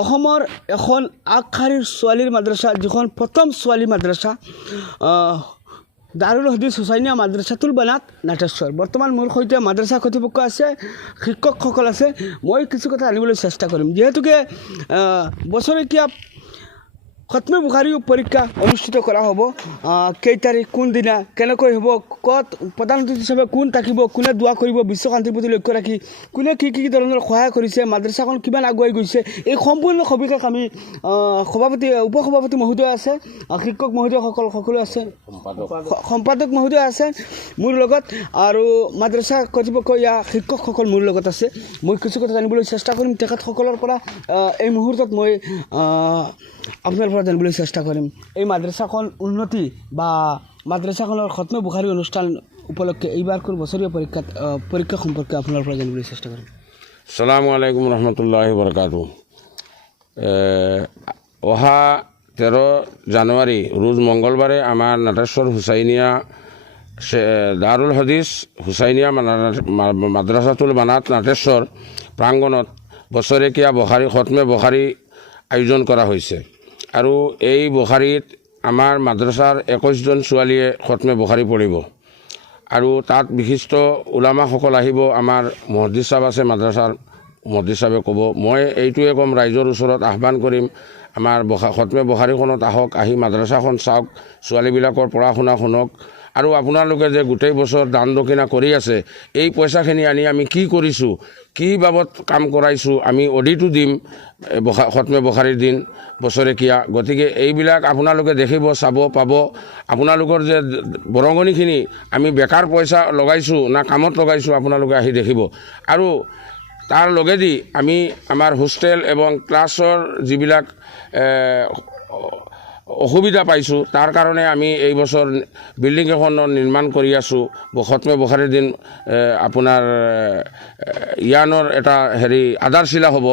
অসমৰ এখন আগশাৰীৰ ছোৱালীৰ মাদ্ৰাছা যিখন প্ৰথম ছোৱালী মাদ্ৰাছা দাৰুল হদিছ হুচাইনিয়া মাদ্ৰাছাতুল বানাত নাটেশ্বৰ। বৰ্তমান মোৰ সৈতে মাদ্ৰাছা কৰ্তৃপক্ষ আছে, শিক্ষকসকল আছে। মই কিছু কথা জানিবলৈ চেষ্টা কৰিম। যিহেতুকে বছৰেকীয়া খতমে বুখাৰী পৰীক্ষা অনুষ্ঠিত কৰা হ'ব, কেই তাৰিখ, কোনদিনা, কেনেকৈ হ'ব, ক'ত প্ৰধান অতিথি হিচাপে কোন থাকিব, কোনে দোৱা কৰিব বিশ্ব শান্তিৰ প্ৰতি লক্ষ্য ৰাখি, কোনে কি কি ধৰণৰ সহায় কৰিছে, মাদ্ৰাছাখন কিমান আগুৱাই গৈছে, এই সম্পূৰ্ণ সবিশেষ আমি উপসভাপতি মহোদয় আছে, শিক্ষক মহোদয়সকল সকলো আছে, সম্পাদক মহোদয় আছে মোৰ লগত, আৰু মাদ্ৰাছা কৰ্তৃপক্ষ শিক্ষকসকল মোৰ লগত আছে। মই কিছু কথা জানিবলৈ চেষ্টা কৰিম তেখেতসকলৰ পৰা। এই মুহূৰ্তত মই আপোনাৰ পৰা জানিবলৈ চেষ্টা কৰিম এই মাদ্ৰাছাখন উন্নতি বা মাদ্ৰাছাখনৰ খতমে বুখাৰী অনুষ্ঠান উপলক্ষে এইবাৰ কোন বছৰীয়া পৰীক্ষা সম্পৰ্কে আপোনাৰ পৰা জানিবলৈ চেষ্টা কৰিম। আসসালামু আলাইকুম ৰহমতুল্লাহি বৰকাতু। অহা 13 জানুৱাৰী ৰোজ মঙ্গলবাৰে আমাৰ নাটেশ্বৰ হুচাইনিয়া দাৰুল হদিছ হুচাইনিয়া মাদ্ৰাছাতুল বানাত নাটেশ্বৰ প্ৰাংগণত বছৰেকীয়া খতমে বুখাৰী আয়োজন কৰা হৈছে। আৰু এই বুখাৰীত আমাৰ মাদ্ৰাছাৰ 21জন ছোৱালীয়ে খতমে বুখাৰী পঢ়িব। আৰু তাত বিশিষ্ট উলামাসকল আহিব। আমাৰ মুহাদ্দিছ সাহেব আছে, মাদ্ৰাছাৰ মুহাদ্দিছ সাহেবে ক'ব। মই এইটোৱে ক'ম, ৰাইজৰ ওচৰত আহ্বান কৰিম, আমাৰ খতমে বুখাৰীখনত আহক, আহি মাদ্ৰাছাখন চাওক, ছোৱালীবিলাকৰ পঢ়া শুনা শুনক। আৰু আপোনালোকে যে গোটেই বছৰ দান দক্ষিণা কৰি আছে, এই পইচাখিনি আনি আমি কি কৰিছোঁ, কি বাবদ কাম কৰাইছোঁ, আমি অডিটো দিম খতমে বুখাৰীৰ দিন বছৰেকীয়া। গতিকে এইবিলাক আপোনালোকে দেখিব, চাব পাব। আপোনালোকৰ যে বৰঙণিখিনি আমি বেকাৰ পইচা লগাইছোঁ না কামত লগাইছোঁ, আপোনালোকে আহি দেখিব। আৰু তাৰ লগেদি আমি আমাৰ হোষ্টেল এবং ক্লাছৰ যিবিলাক অসুবিধা পাইছোঁ, তাৰ কাৰণে আমি এই বছৰ বিল্ডিং এখনৰ নিৰ্মাণ কৰি আছোঁ। খতমে বুখাৰীৰ দিন আপোনাৰ ইয়ানৰ এটা আধাৰশিলা হ'ব।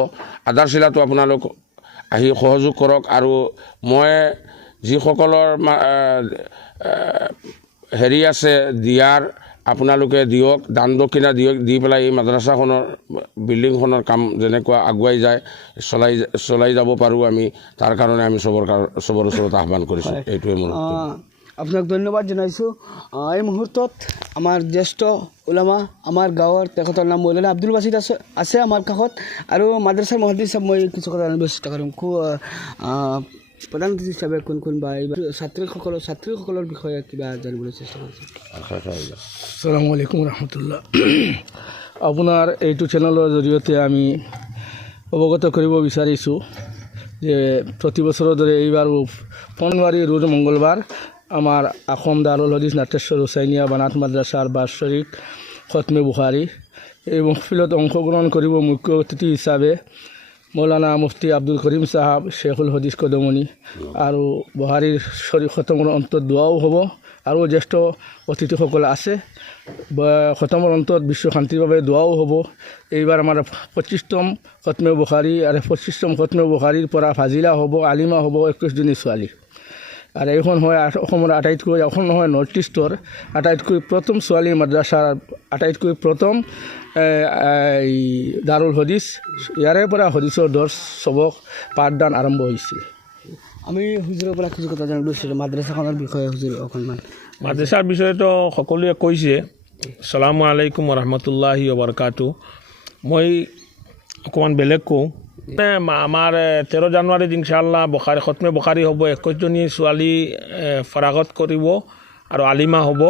আধাৰশিলাটো আপোনালোক আহি সহযোগ কৰক। আৰু মই যিসকলৰ আছে দিয়াৰ, আপোনালোকে দিয়ক, দান দক্ষিণা দিয়ক, দি পেলাই এই মাদ্ৰাছাখনৰ বিল্ডিংখনৰ কাম যেনেকুৱা আগুৱাই যায় চলাই যাব পাৰোঁ আমি, তাৰ কাৰণে আমি চবৰ ওচৰত আহ্বান কৰিছোঁ। এইটোৱে মোৰ আপোনাক ধন্যবাদ জনাইছোঁ। এই মুহূৰ্তত আমাৰ জ্যেষ্ঠ ওলামা আমাৰ গাঁৱৰ, তেখেতৰ নাম মৌলানা আব্দুল বাছিদ আছে আমাৰ কাষত। আৰু মাদ্ৰাছাৰ মুহাদ্দিছ সাহেব মই কিছু কথা জানিব চেষ্টা কৰিম। প্ৰধান অতিথি হিচাপে কোন বা এইবাৰ ছাত্ৰীসকলৰ বিষয়ে কিবা জানিবলৈ চেষ্টা কৰিছে। আসসালামু আলাইকুম ৰহমতুল্লাহ। আপোনাৰ এইটো চেনেলৰ জৰিয়তে আমি অৱগত কৰিব বিচাৰিছোঁ যে প্ৰতি বছৰৰ দৰে এইবাৰো 15 জানুৱাৰী ৰোজ মঙ্গলবাৰ আমাৰ অসম দাৰুল হদিছ নাটেশ্বৰ হুচাইনিয়া বানাত মাদ্ৰাছাৰ বাৰ্ষিক খতমে বুখাৰী এই মহফিলত অংশগ্ৰহণ কৰিব মুখ্য অতিথি হিচাপে মৌলানা মুফতি আব্দুল কৰিম সাহাব, শেখুল হদিছ কদমনি। আৰু বুখাৰীৰ খতমৰ অন্তত দোৱাও হ'ব। আৰু জ্যেষ্ঠ অতিথিসকল আছে। খতমৰ অন্তত বিশ্ব শান্তিৰ বাবে দোৱাও হ'ব। এইবাৰ আমাৰ 25তম খতমে বুখাৰী, আৰু 25তম খতমে বুখাৰীৰ পৰা ফাজিলা হ'ব, আলিমা হ'ব 21জনী ছোৱালী। আৰু এইখন হয় অসমৰ আটাইতকৈ, অসম নহয় নৰ্থ ইষ্টৰ আটাইতকৈ প্ৰথম ছোৱালী মাদ্ৰাছাৰ আটাইতকৈ প্ৰথম দাৰুল হদিছ। ইয়াৰে পৰা হদিছৰ দৰ্শ সবক পাঠদান আৰম্ভ হৈছিল। আমি হুজুৰৰ পৰা কিছু কথা জানিব বিচাৰিছোঁ মাদ্ৰাছাখনৰ বিষয়ে। হুজুৰ অকণমান মাদ্ৰাছাৰ বিষয়েতো সকলোৱে কৈছে। আসসালামু আলাইকুম ৰহমতুল্লাহি বৰকাতু। মই অকণমান বেলেগ কওঁ। আমাৰ 13 জানুৱাৰীত ইনশাআল্লাহ খতমে বুখাৰী হ'ব। 21জনী ছোৱালী ফৰাগত কৰিব আৰু আলিমা হ'ব।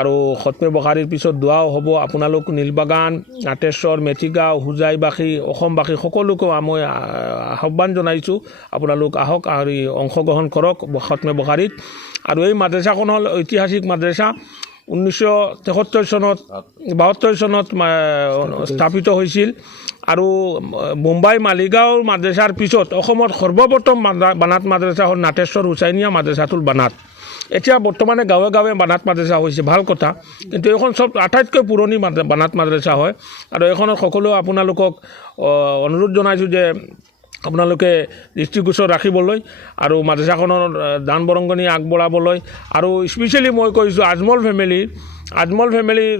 আৰু খতমে বুখাৰীৰ পিছত দোৱাও হ'ব। আপোনালোক নীলবাগান, নাটেশ্বৰ, মেথিগাঁও, হোজাইবাসী, অসমবাসী সকলোকে মই আহ্বান জনাইছোঁ, আপোনালোক আহক আৰু অংশগ্ৰহণ কৰক খতমে বুখাৰীত। আৰু এই মাদ্ৰাছাখন হ'ল ঐতিহাসিক মাদ্ৰাছা। 1973 চনত 72 চনত স্থাপিত হৈছিল। আৰু মুম্বাই মালিগাঁও মাদ্ৰাছাৰ পিছত অসমত সৰ্বপ্ৰথম বানাত মাদ্ৰাছা হ'ল নাটেশ্বৰ হুচাইনিয়া মাদ্ৰাছাতুল বানাত। এতিয়া বৰ্তমানে গাঁৱে গাঁৱে বানাত মাদ্ৰাছা হৈছে, ভাল কথা। কিন্তু এইখন চব আটাইতকৈ পুৰণি বানাত মাদ্ৰাছা হয়। আৰু এইখনত সকলো আপোনালোকক অনুৰোধ জনাইছোঁ যে আপোনালোকে দৃষ্টিগোচৰ ৰাখিবলৈ আৰু মাদ্ৰাছাখনৰ দান বৰঙণি আগবঢ়াবলৈ। আৰু স্পেচিয়েলি মই কৈছোঁ আজমল ফেমিলিৰ আজমল ফেমিলিৰ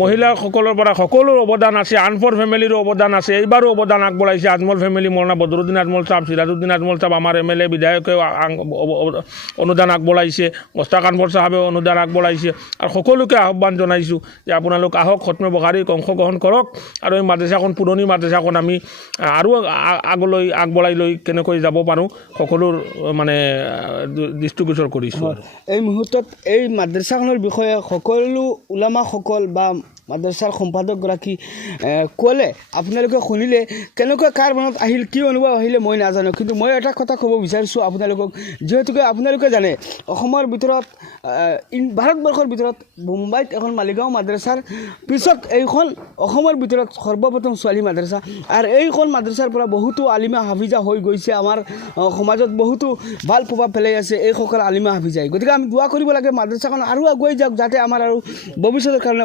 মহিলাসকলৰ পৰা সকলোৰ অৱদান আছে, আনফৰ ফেমিলিৰো অৱদান আছে, এইবাৰো অৱদান আগবঢ়াইছে আজমল ফেমিলি, মৌলানা বদৰুদ্দিন আজমল চাহাব, সিৰাজুদ্দিন আজমল চাহাব, আমাৰ MLA বিধায়কেও অনুদান আগবঢ়াইছে, মোস্তাক আনফৰ চাহাবেও অনুদান আগবঢ়াইছে, আৰু সকলোকে আহ্বান জনাইছোঁ যে আপোনালোক আহক, খতমে বুখাৰীত অংশগ্ৰহণ কৰক, আৰু এই মাদ্ৰাছাখন পুৰণি মাদ্ৰাছাখন আমি আৰু আগলৈ আগবঢ়াই লৈ কেনেকৈ যাব পাৰোঁ সকলোৰ মানে দৃষ্টিগোচৰ কৰিছোঁ। এই মুহূৰ্তত এই মাদ্ৰাছাখনৰ বিষয়ে সকলো ওলামাসকল বা মাদ্ৰাছাৰ সম্পাদকগৰাকী ক'লে, আপোনালোকে শুনিলে কেনেকৈ কাৰ মনত আহিল, কি অনুভৱ আহিলে মই নাজানো, কিন্তু মই এটা কথা ক'ব বিচাৰিছোঁ আপোনালোকক, যিহেতুকে আপোনালোকে জানে অসমৰ ভিতৰত ভাৰতবৰ্ষৰ ভিতৰত মুম্বাইত এখন মালিগাঁও মাদ্ৰাছাৰ পিছত এইখন অসমৰ ভিতৰত সৰ্বপ্ৰথম ছোৱালী মাদ্ৰাছা, আৰু এইখন মাদ্ৰাছাৰ পৰা বহুতো আলিমা হাফিজা হৈ গৈছে, আমাৰ সমাজত বহুতো ভাল প্ৰভাৱ পেলাই আছে এইসকল আলিমা হাফিজাই। গতিকে আমি দোৱা কৰিব লাগে মাদ্ৰাছাখন আৰু আগুৱাই যাওক, যাতে আমাৰ আৰু ভৱিষ্যতৰ কাৰণে